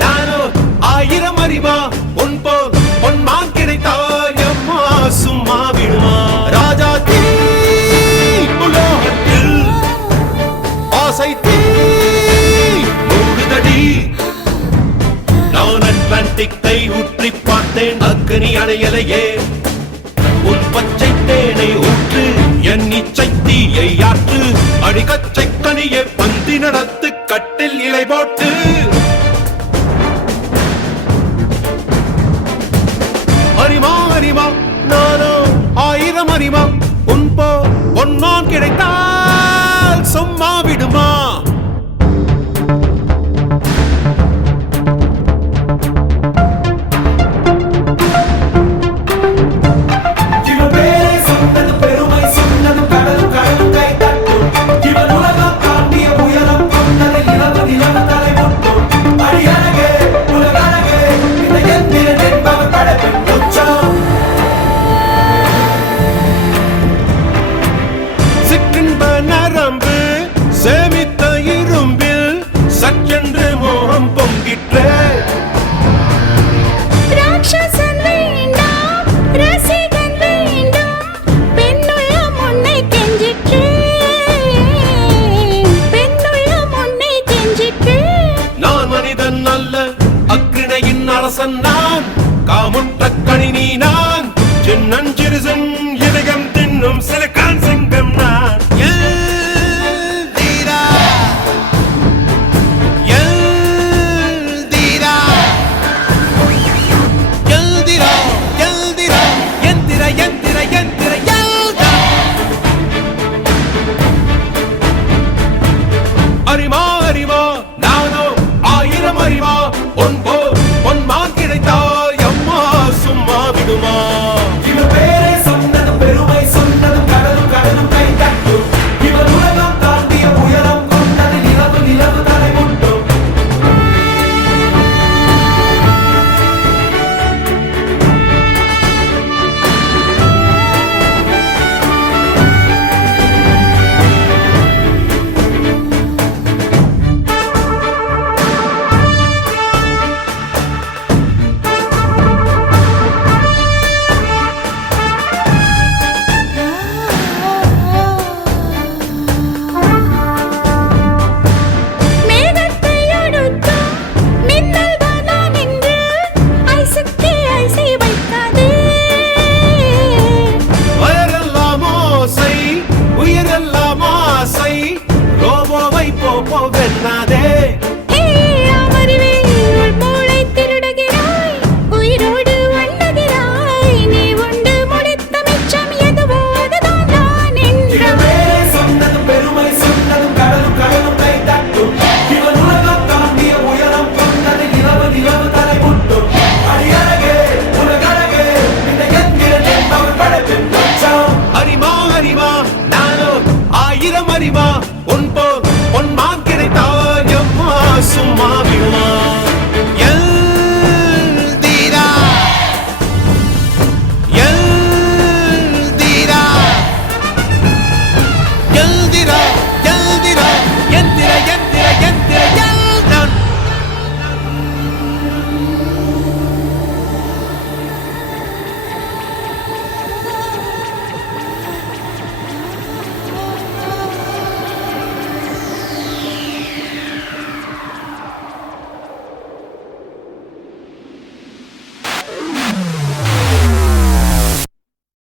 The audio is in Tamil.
நானோ ஆயிரம் அறிவா உன் போல் பொன்மான் கிடைத்தால் எம்மா சும்மா விடுமா ராஜா தீ உலோகத்தில் ஆசை தீ மூடுதடி நான் அட்லாண்டிக்கை ஊற்றி பார்த்தேன் அக்னி அணையலையே உன் பச்சை தேனை ஊற்று என் இச்சை தீயை ஆற்று அடிக்கச்சை கனியை பந்தி நடத்து கட்டில் இலை போட்டு அறிமா அறிமா நானோ ஆயிரம் அறிமா உன் போ பொன்னான் கிடைத்தால் சும்மா விடுமா நரம்பு சேமித்த இரும்பில் சற்றென்று மோகம் பொங்கிற்றே ராட்சசன் வேண்டாம் ரசிகன் வேண்டும் பெண்ணுள்ள முன்னை கெஞ்சிற்றே பெண்ணுள்ள முன்னை கெஞ்சிற்றே நான் மனிதன் அல்ல அக்கிணையின் அரசன் நான் காமுட்ட கணினி நான் சின்னஞ்சிறுசன் இதயம் தின்னும் சிலக்கான் சிங்கம் நான் அறிமா அறிமா நானோ ஆயிரம் அறிமா உன் போ பொன்மான் கிடைத்தால் எம்மா சும்மா விடுமா இவன் பேரை சொன்னதும் பெருமை சொன்னதும் கடலும் கடலும் கை தட்டும் இவன் உலகம் தாண்டிய உயரம் கொண்டது நிலவு நிலவு தலை முட்டும் அறிவா உன் போ பொன்மான் கிடைத்தால் எம்மா சும்மா விடுமா